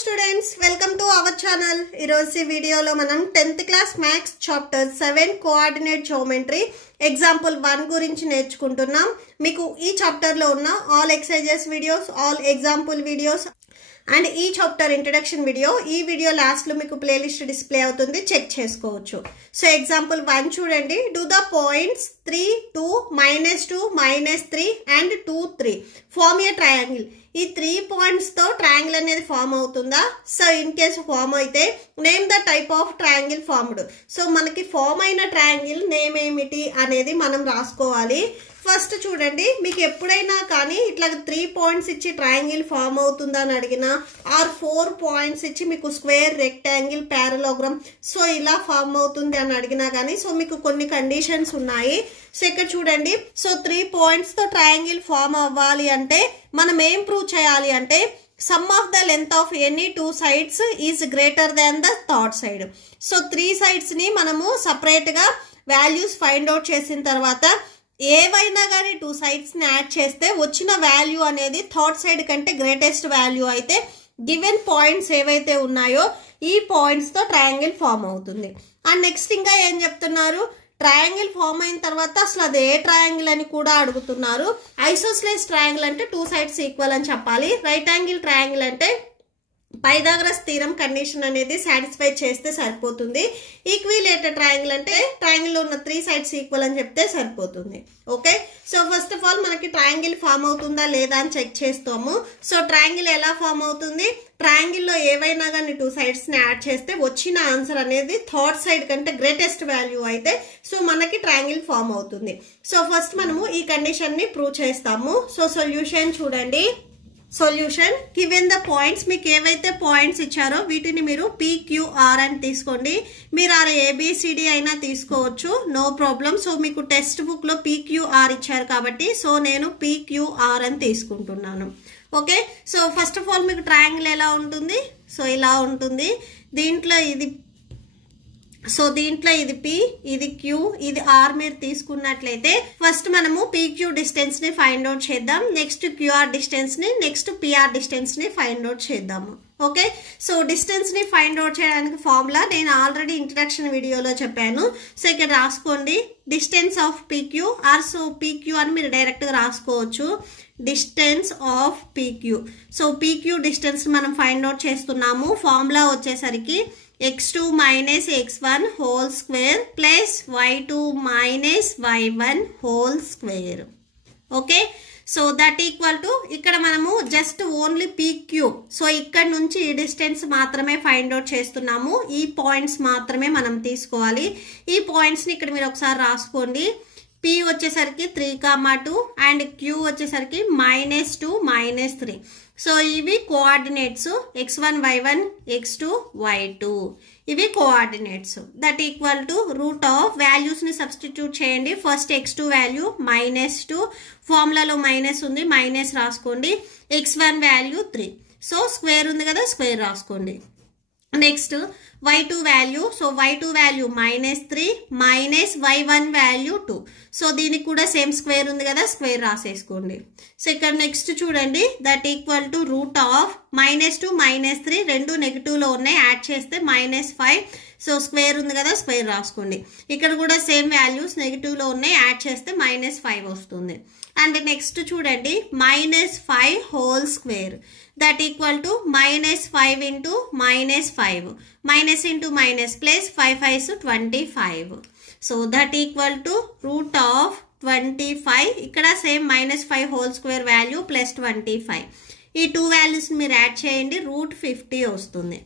students, welcome to our channel. Irosi video lo manam 10th class maths chapter 7 coordinate geometry example 1 gurinchi నేర్చుకుంటున్నాం. మీకు ఈ chapter లో ఉన్న all exercises videos, all example videos and ఈ chapter introduction video ఈ video last లో మీకు playlist display అవుతుంది, చెక్ చేసుకోవచ్చు. సో ఎగ్జాంపుల్ 1 చూడండి. Do the points 3 2 -2 -3 and 2 3 form a triangle. ఈ 3 పాయింట్స్ తో ట్రయాంగిల్ అనేది ఫార్మ్ అవుతుందా? సో ఇన్ కేసు ఫార్మ్ అయితే name the type of triangle formed. So మనకి ఫార్మ్ అయిన ట్రయాంగిల్ నేమ్ ఏమిటి అనేది మనం రాసుకోవాలి. ఫస్ట్ చూడండి, మీకు ఎప్పుడైనా కానీ ఇట్లా 3 పాయింట్స్ ఇచ్చి ట్రయాంగిల్ ఫార్మ్ అవుతుందా అని అడిగినా, ఆర్ 4 పాయింట్స్ ఇచ్చి మీకు స్క్వేర్, రెక్టాంగిల్, పారలోగ్రామ్ సో ఇలా ఫార్మ్ అవుతుంది అని అడిగినా కానీ సో మీకు కొన్ని కండిషన్స్ ఉన్నాయి. సో ఇక్కడ చూడండి, సో 3 పాయింట్స్ తో ట్రయాంగిల్ ఫార్మ్ అవ్వాలి అంటే మనం ఏం ప్రూవ్ చేయాలి అంటే some of the length of any 2 sides is greater than the third side. So 3 sides ని మనము సపరేట్ గా వాల్యూస్ ఫైండ్ అవుట్ చేసిన తర్వాత ఏవైనా కానీ 2 sides ని యాడ్ చేస్తే వచ్చిన వాల్యూ అనేది థర్డ్ సైడ్ కంటే గ్రేటెస్ట్ వాల్యూ అయితే గివెన్ పాయింట్స్ ఏవైతే ఉన్నాయో ఈ పాయింట్స్ తో ట్రయాంగిల్ ఫార్మ్ అవుతుంది. అండ్ నెక్స్ట్ ఇంకా ఏం చెప్తున్నారు, ట్రయాంగిల్ ఫార్మ్ అయిన తర్వాత అసలు అది ఏ ట్రయాంగిల్ అని కూడా అడుగుతున్నారు. ఐసోస్లేస్ ట్రయాంగిల్ అంటే 2 sides ఈక్వల్ అని చెప్పాలి. రైట్ యాంగిల్ ట్రయాంగిల్ అంటే పైథాగరస్ థీరం కండిషన్ అనేది సాటిస్ఫై చేస్తే సరిపోతుంది. ఈక్విలేటెడ్ ట్రయాంగిల్ అంటే ట్రయాంగిల్ లో ఉన్న 3 sides ఈక్వల్ అని చెప్తే సరిపోతుంది. Okay, so first of all మనకి ట్రయాంగిల్ ఫార్మ్ అవుతుందా లేదా అని చెక్ చేస్తాము. సో ట్రయాంగిల్ ఎలా ఫార్మ్ అవుతుంది, ట్రయాంగిల్ లో ఏవైనా కానీ 2 sides ని యాడ్ చేస్తే వచ్చిన ఆన్సర్ అనేది థర్డ్ సైడ్ కంటే గ్రేటెస్ట్ వాల్యూ అయితే సో మనకి ట్రయాంగిల్ ఫార్మ్ అవుతుంది. సో ఫస్ట్ మనము ఈ కండిషన్ ని ప్రూవ్ చేస్తాము. సో సొల్యూషన్ చూడండి. సొల్యూషన్ గివెన్ ద పాయింట్స్, మీకు ఏవైతే పాయింట్స్ ఇచ్చారో వీటిని మీరు PQR అని తీసుకోండి. మీరు ABCD అయినా తీసుకోవచ్చు, నో ప్రాబ్లం. సో మీకు టెక్స్ట్ బుక్ లో PQR ఇచ్చారు కాబట్టి సో నేను PQR అని తీసుకుంటున్నాను. Okay, so first of all మీకు ట్రయాంగిల్ ఎలా ఉంటుంది, సో ఇలా ఉంటుంది. దీంట్లో ఇది P, ఇది Q, ఇది R మీరు తీసుకున్నట్లయితే ఫస్ట్ మనము PQ డిస్టెన్స్ ని ఫైండ్ అవుట్ చేద్దాం, నెక్స్ట్ QR డిస్టెన్స్ ని, నెక్స్ట్ PR డిస్టెన్స్ ని ఫైండ్ అవుట్ చేద్దాము. ఓకే, సో డిస్టెన్స్ ని ఫైండ్ అవుట్ చేయడానికి ఫార్ములా నేను ఆల్రెడీ ఇంట్రడక్షన్ వీడియోలో చెప్పాను. సో ఇక్కడ రాసుకోండి, distance of PQ or so PQ అని మీరు డైరెక్ట్ గా రాసుకోవచ్చు. Distance of PQ. So PQ distance మనం ఫైండ్ అవుట్ చేస్తున్నాము. ఫార్ములా వచ్చేసరికి x2 minus x1 whole square plus y2 minus y1 whole square. Okay, so that equal to ఇక్కడ మనము just only PQ. So ఇక్కడ నుంచి ఈ డిస్టెన్స్ మాత్రమే ఫైండ్ అవుట్ చేస్తున్నాము. ఈ పాయింట్స్ మాత్రమే మనం తీసుకోవాలి. ఈ పాయింట్స్ ని ఇక్కడ మీరు ఒకసారి రాసుకోండి. P వచ్చేసరికి 3, 2 అండ్ Q వచ్చేసరికి -2 -3. సో ఇవి coordinates x1 y1 x2 y2 ఇవి coordinates. That equal to root of values ని సబ్స్టిట్యూట్ చేయండి. ఫస్ట్ x2 వాల్యూ -2, ఫార్ములాలో మైనస్ ఉంది, మైనస్ రాసుకోండి. x1 వాల్యూ 3, సో స్క్వేర్ ఉంది కదా స్క్వేర్ రాసుకోండి. Next y2 value, so y2 value -3 minus y1 value 2, so దీనికి కూడా సేమ్ స్క్వేర్ ఉంది కదా స్క్వేర్ రాసేసుకోండి. సో ఇక్కడ నెక్స్ట్ చూడండి, that equal to root of -2 -3 రెండు నెగిటివ్ లో ఉన్నాయి, యాడ్ చేస్తే -5, సో స్క్వేర్ ఉంది కదా స్క్వేర్ రాసుకోండి. ఇక్కడ కూడా సేమ్ వాల్యూస్ నెగిటివ్ లో ఉన్నాయి, యాడ్ చేస్తే -5 వస్తుంది. అండ్ నెక్స్ట్ చూడండి -5 whole square that equal to -5 into -5 minus into minus plus 5 5 25. So that equal to root of 25. ఇక్కడ same -5 whole square value plus 25. ఈ 2 వాల్యూస్ మీరు యాడ్ చేయండి, రూట్ 50 వస్తుంది.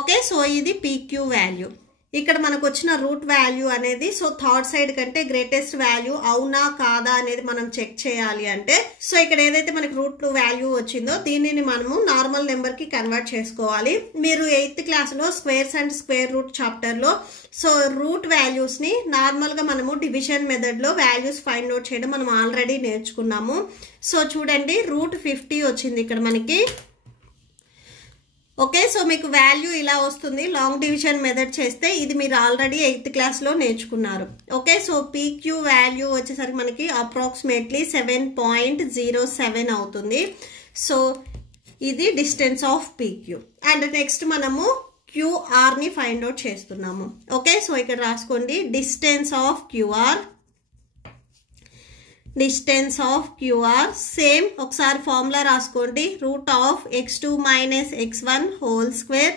ఓకే, సో ఇది PQ వాల్యూ. ఇక్కడ మనకు వచ్చిన రూట్ వాల్యూ అనేది సో థర్డ్ సైడ్ కంటే గ్రేటెస్ట్ వాల్యూ అవునా కాదా అనేది మనం చెక్ చేయాలి అంటే సో ఇక్కడ ఏదైతే మనకి రూట్ వాల్యూ వచ్చిందో దీనిని మనము నార్మల్ నెంబర్ కి కన్వర్ట్ చేసుకోవాలి. మీరు 8th క్లాస్ లో squares and square root chapter లో సో రూట్ వాల్యూస్ ని నార్మల్ గా మనము డివిజన్ మెథడ్ లో వాల్యూస్ ఫైండ్ అవుట్ చేయడం మనం ఆల్రెడీ నేర్చుకున్నాము. సో చూడండి రూట్ 50 వచ్చింది ఇక్కడ మనకి. ఓకే, సో మీకు వాల్యూ ఇలా వస్తుంది లాంగ్ డివిజన్ మెథడ్ చేస్తే, ఇది మీరు ఆల్రెడీ 8th క్లాస్ లో నేర్చుకున్నారు. ఓకే, సో PQ వాల్యూ వచ్చేసరికి మనకి అప్రాక్సిమేట్లీ 7.07 అవుతుంది. సో ఇది distance of PQ. And next మనము క్యూఆర్ ని ఫైండ్ అవుట్ చేస్తున్నాము. ఓకే, సో ఇక్కడ రాసుకోండి distance of QR. Distance of QR same ఒకసారి ఫార్ములా రాసుకోండి. Root of x2 minus x1 whole square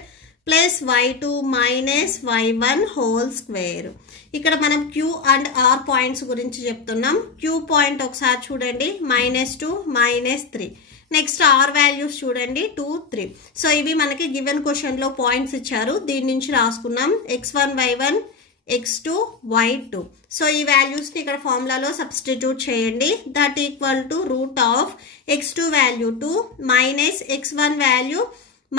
plus y2 minus y1 whole square. ఇక్కడ మనం Q and are points గురించి చెప్తున్నాం. క్యూ పాయింట్ ఒకసారి చూడండి -2 -3. నెక్స్ట్ ఆర్ వాల్యూస్ చూడండి 2 3. సో ఇవి మనకి గివెన్ క్వశ్చన్ లో పాయింట్స్ ఇచ్చారు, దీని నుంచి రాసుకున్నాం. x1 y1 x2 y2. So ఈ వాల్యూస్ ని ఇక్కడ ఫార్ములాలో సబ్స్టిట్యూట్ చేయండి. That equal to root of x2 value 2 minus x1 value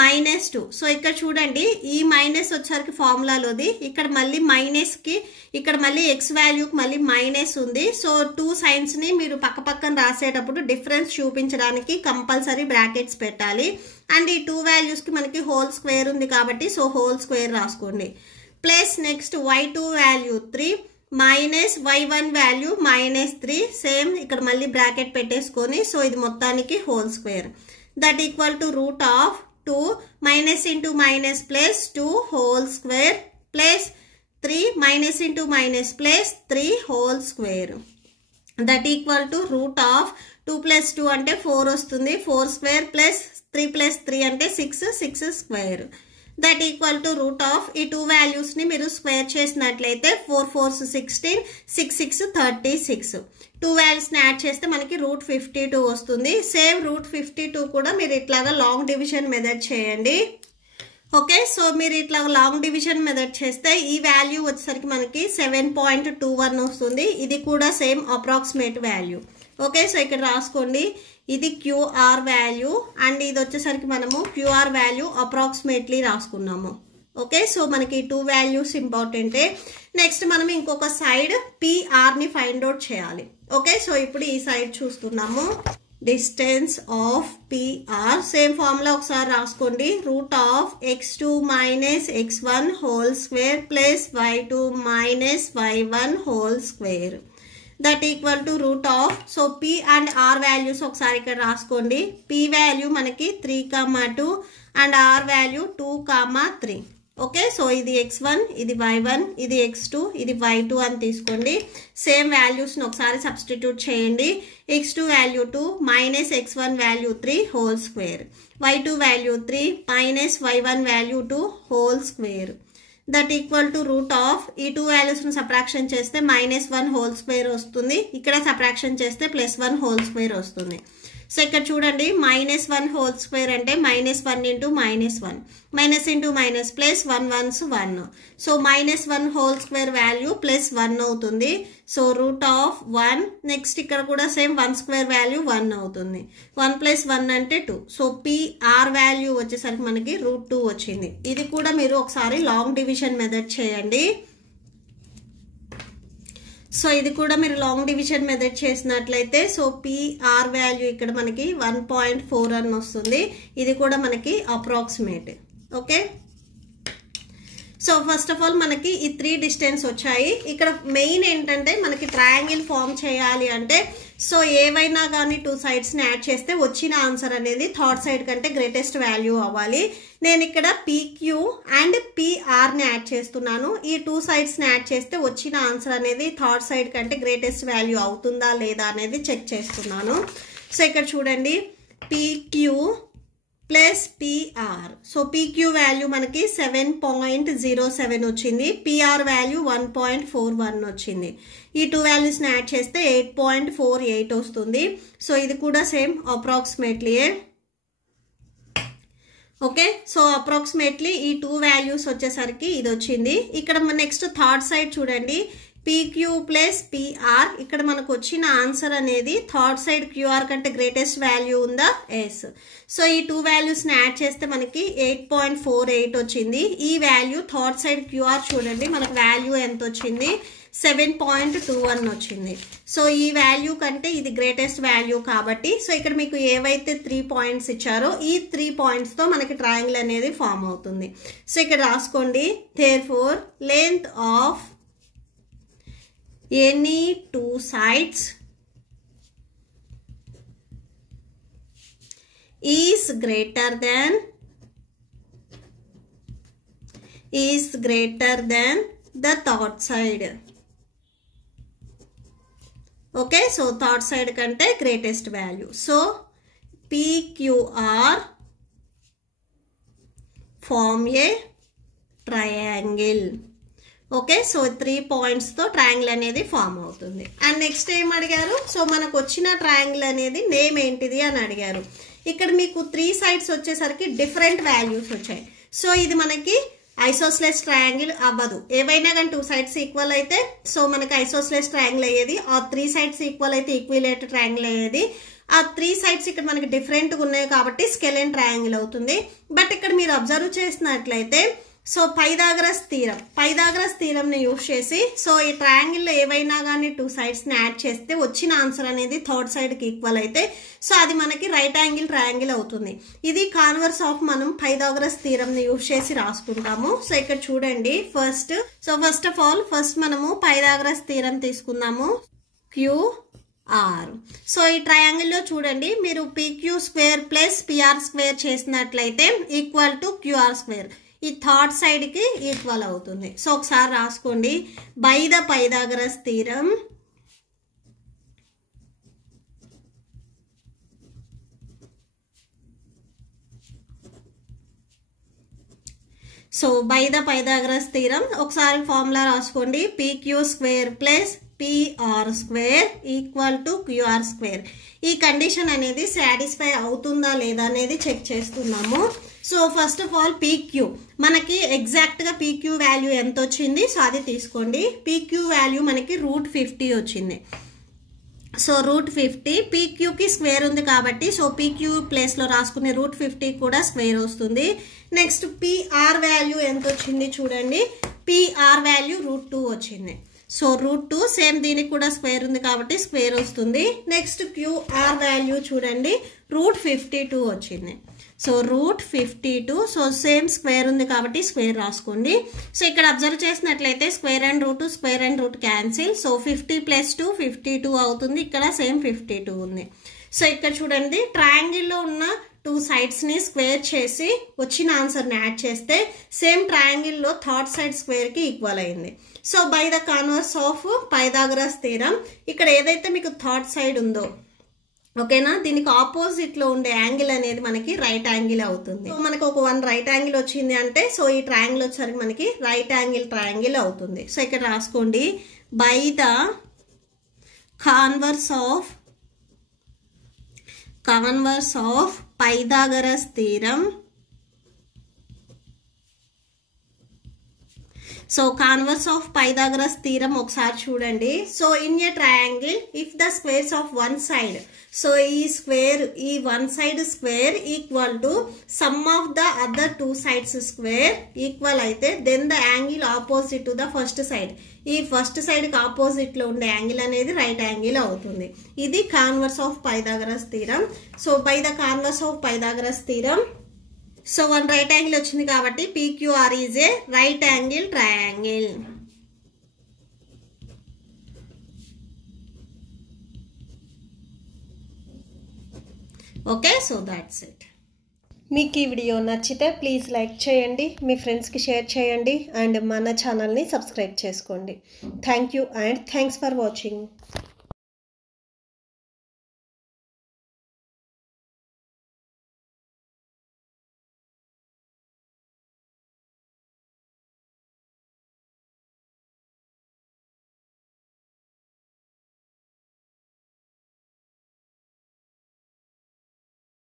-2. So ఇక్కడ చూడండి ఈ మైనస్ వచ్చేసరికి ఫార్ములాలోది, ఇక్కడ మళ్ళీ మైనస్ కి ఇక్కడ మళ్ళీ x వాల్యూకి మళ్ళీ మైనస్ ఉంది. సో 2 సైన్స్ ని మీరు పక్క పక్కన రాసేటప్పుడు డిఫరెన్స్ చూపించడానికి కంపల్సరీ బ్రాకెట్స్ పెట్టాలి. అండ్ ఈ 2 వాల్యూస్ కి మనకి హోల్ స్క్వేర్ ఉంది కాబట్టి సో హోల్ స్క్వేర్ రాసుకోండి. Plus next y2 value 3 minus y1 value -3. Same ఇక్కడ మళ్ళీ బ్రాకెట్ పెట్టేసుకొని సో ఇది మొత్తానికి whole square. That equal to root of 2 minus into minus plus 2 whole square plus 3 minus into minus plus 3 whole square. That equal to root of 2 plus 2 అంటే 4 వస్తుంది, 4 square plus 3 plus 3 అంటే 6 6 square. That equal to root of ఈ 2 values ని మీరు square చేసినట్లయితే 4 4 16 6 6 36. 2 values ని add చేస్తే మనకి రూట్ 52 వస్తుంది. సేమ్ రూట్ 52 కూడా మీరు ఇట్లాగా లాంగ్ డివిజన్ మెథడ్ చేయండి. ఓకే, సో మీరు ఇట్లా లాంగ్ డివిజన్ మెథడ్ చేస్తే ఈ వాల్యూ వచ్చేసరికి మనకి 7.21 వస్తుంది. ఇది కూడా same approximate value. Okay, so ఇక్కడ రాసుకోండి ఇది క్యూఆర్ వాల్యూ అండ్ ఇది వచ్చేసరికి మనము క్యూఆర్ వాల్యూ అప్రాక్సిమేట్లీ రాసుకున్నాము. ఓకే, సో మనకి 2 వాల్యూస్ ఇంపార్టెంటే. నెక్స్ట్ మనం ఇంకొక సైడ్ పిఆర్ ని ఫైండ్ అవుట్ చేయాలి. ఓకే, సో ఇప్పుడు ఈ సైడ్ చూస్తున్నాము. Distance of PR same formula ఒకసారి రాసుకోండి. Root of x2 minus x1 whole square plus y2 minus y1 whole square. That equal to root of so p and r values ఒకసారి ఇక్కడ రాసుకోండి. p value మనకి 3, 2 and r value 2, 3. Okay, so ఇది x1 ఇది y1 ఇది x2 ఇది y2 అని తీసుకోండి. సేమ్ వాల్యూస్ని ఒకసారి సబ్స్టిట్యూట్ చేయండి. x2 value 2 minus x1 value 3 whole square, y2 value 3 minus y1 value 2 whole square. That equal to root of ఈ 2 వాల్యూస్ ను సబ్ట్రాక్షన్ చేస్తే -1 హోల్ స్క్వేర్ వస్తుంది, ఇక్కడ సబ్ట్రాక్షన్ చేస్తే +1 హోల్ స్క్వేర్ వస్తుంది. సో ఇక్కడ చూడండి -1 హోల్ స్క్వేర్ అంటే -1 into -1 minus into minus plus 1 1s 1. So -1 whole square value +1 అవుతుంది. సో రూట్ ఆఫ్ 1 నెక్స్ట్ ఇక్కడ కూడా సేమ్ 1 స్క్వేర్ వాల్యూ 1 అవుతుంది. 1 + 1 అంటే 2. సో పిఆర్ వాల్యూ వచ్చేసరికి మనకి √2 వచ్చింది. ఇది కూడా మీరు ఒకసారి లాంగ్ డివిజన్ మెథడ్ చేయండి. సో ఇది కూడా మీరు లాంగ్ డివిజన్ మెథడ్ చేసినట్లయితే సో పిఆర్ వాల్యూ ఇక్కడ మనకి 1.4 అని వస్తుంది. ఇది కూడా మనకి approximate. Okay, so first of all మనకి ఈ 3 డిస్టెన్స్ వచ్చాయి. ఇక్కడ మెయిన్ ఏంటంటే మనకి ట్రయాంగిల్ ఫామ్ చేయాలి అంటే సో ఏవైనా కానీ 2 సైడ్స్ని యాడ్ చేస్తే వచ్చిన ఆన్సర్ అనేది థర్డ్ సైడ్ కంటే గ్రేటెస్ట్ వాల్యూ అవ్వాలి. నేను ఇక్కడ పీక్యూ అండ్ పిఆర్ని యాడ్ చేస్తున్నాను. ఈ 2 సైడ్స్ని యాడ్ చేస్తే వచ్చిన ఆన్సర్ అనేది థర్డ్ సైడ్ కంటే గ్రేటెస్ట్ వాల్యూ అవుతుందా లేదా అనేది చెక్ చేస్తున్నాను. సో ఇక్కడ చూడండి PQ plus PR. So PQ value మనకి 7.07 వచ్చింది, పిఆర్ వాల్యూ 1.41 వచ్చింది. ఈ 2 వాల్యూస్ని యాడ్ చేస్తే 8.48 వస్తుంది. సో ఇది కూడా సేమ్ అప్రాక్సిమేట్లీయే. ఓకే, సో అప్రాక్సిమేట్లీ ఈ 2 వాల్యూస్ వచ్చేసరికి ఇది వచ్చింది. ఇక్కడ నెక్స్ట్ థర్డ్ సైడ్ చూడండి పీక్యూ ప్లస్ పిఆర్. ఇక్కడ మనకు వచ్చిన ఆన్సర్ అనేది థర్డ్ సైడ్ క్యూఆర్ కంటే గ్రేటెస్ట్ వాల్యూ ఉందా? ఎస్. సో ఈ 2 వాల్యూస్ని యాడ్ చేస్తే మనకి 8.48 వచ్చింది. ఈ వాల్యూ థర్డ్ సైడ్ క్యూఆర్ చూడండి మనకు వాల్యూ ఎంత వచ్చింది? 7.21 వచ్చింది. సో ఈ వాల్యూ కంటే ఇది గ్రేటెస్ట్ వాల్యూ కాబట్టి సో ఇక్కడ మీకు ఏవైతే 3 పాయింట్స్ ఇచ్చారో ఈ 3 పాయింట్స్తో మనకి ట్రయాంగిల్ అనేది ఫామ్ అవుతుంది. సో ఇక్కడ రాసుకోండి therefore length of any 2 sides is greater than is greater than the third side. Okay, so third side కంటే greatest value. So PQR form a triangle. Okay, so 3 పాయింట్స్తో triangle అనేది form అవుతుంది. And next ఏం అడిగారు, so మనకు వచ్చిన triangle అనేది name ఏంటిది అని అడిగారు. ఇక్కడ మీకు 3 సైడ్స్ వచ్చేసరికి డిఫరెంట్ వాల్యూస్ వచ్చాయి. సో ఇది మనకి ఐసోస్లెస్ ట్రయాంగిల్ అవ్వదు. ఏవైనా కానీ 2 సైడ్స్ ఈక్వల్ అయితే సో మనకి ఐసోస్లెస్ ట్రయాంగిల్ అయ్యేది. ఆ 3 సైడ్స్ ఈక్వల్ అయితే ఈక్విలేటర్ ట్రయాంగిల్ అయ్యేది. ఆ 3 సైడ్స్ ఇక్కడ మనకి డిఫరెంట్గా ఉన్నాయి కాబట్టి స్కెలెన్ ట్రయాంగిల్ అవుతుంది. బట్ ఇక్కడ మీరు అబ్జర్వ్ చేసినట్లయితే సో పైథాగరస్ థీరంని యూజ్ చేసి సో ఈ ట్రయాంగిల్లో ఏవైనా కానీ 2 సైడ్స్ని యాడ్ చేస్తే వచ్చిన ఆన్సర్ అనేది థర్డ్ సైడ్కి ఈక్వల్ అయితే సో అది మనకి రైట్ యాంగిల్ ట్రయాంగిల్ అవుతుంది. ఇది కాన్వర్స్ ఆఫ్ మనం పైథాగరస్ థీరంని యూజ్ చేసి రాసుకుంటాము. సో ఇక్కడ చూడండి ఫస్ట్ ఆఫ్ ఆల్ మనము పైథాగరస్ థీరం తీసుకుందాము. QR. సో ఈ ట్రయాంగిల్లో చూడండి మీరు PQ² ప్లస్ PR² చేసినట్లయితే ఈక్వల్ టు QR². ఈ థర్డ్ సైడ్కి ఈక్వల్ అవుతుంది. సో ఒకసారి రాసుకోండి. బై ద పైథాగరస్ థీరం ఒకసారి ఫార్ములా రాసుకోండి. PQ² plus PR² equal to QR². ఈ కండిషన్ అనేది సాటిస్ఫై అవుతుందా లేదా అనేది చెక్ చేస్తున్నాము. So first of all PQ మనకి ఎగ్జాక్ట్గా PQ వాల్యూ ఎంత వచ్చింది సో అది తీసుకోండి. PQ వాల్యూ మనకి √50 వచ్చింది. సో √50 PQకి స్క్వేర్ ఉంది కాబట్టి సో PQ ప్లేస్లో రాసుకునే √50 కూడా స్క్వేర్ వస్తుంది. నెక్స్ట్ PR వాల్యూ ఎంత వచ్చింది చూడండి. PR వాల్యూ √2 వచ్చింది. సో √2 సేమ్ దీనికి కూడా స్క్వేర్ ఉంది కాబట్టి స్క్వేర్ వస్తుంది. నెక్స్ట్ QR వాల్యూ చూడండి √52 వచ్చింది. సో √52 సో సేమ్ స్క్వేర్ ఉంది కాబట్టి స్క్వేర్ రాసుకోండి. సో ఇక్కడ అబ్జర్వ్ చేసినట్లయితే square and root cancel. So 50 + 2 52 అవుతుంది. ఇక్కడ సేమ్ 52 ఉంది. సో ఇక్కడ చూడండి ట్రయాంగిల్లో ఉన్న 2 సైడ్స్ని స్క్వేర్ చేసి వచ్చిన ఆన్సర్ని యాడ్ చేస్తే సేమ్ ట్రయాంగిల్లో థర్డ్ సైడ్ స్క్వేర్కి ఈక్వల్ అయింది. So by the converse of Pythagoras theorem ఇక్కడ ఏదైతే మీకు థర్డ్ సైడ్ ఉందో ఓకేనా దీనికి ఆపోజిట్లో ఉండే యాంగిల్ అనేది మనకి రైట్ యాంగిల్ అవుతుంది. సో మనకు ఒక 1 రైట్ యాంగిల్ వచ్చింది అంటే సో ఈ ట్రయాంగిల్ వచ్చేసరికి మనకి రైట్ యాంగిల్ ట్రయాంగిల్ అవుతుంది. సో ఇక్కడ రాసుకోండి. By the converse of Pythagoras theorem. So converse of Pythagoras theorem ఒకసారి చూడండి. So in a triangle if the squares of one side so ఈ 1 side square equal to sum of the other 2 sides square equal అయితే then the angle opposite to the first side. ఈ first సైడ్కి ఆపోజిట్లో ఉండే angle అనేది right angle అవుతుంది. ఇది converse of Pythagoras theorem. So by the converse of Pythagoras theorem so 1 right angle వచ్చింది కాబట్టి PQR is a right angle triangle. Okay, so that's it. మీకు ఈ వీడియో నచ్చితే ప్లీజ్ లైక్ చేయండి, మీ ఫ్రెండ్స్కి షేర్ చేయండి అండ్ మన ఛానల్ని సబ్స్క్రైబ్ చేసుకోండి. Thank you and thanks for watching.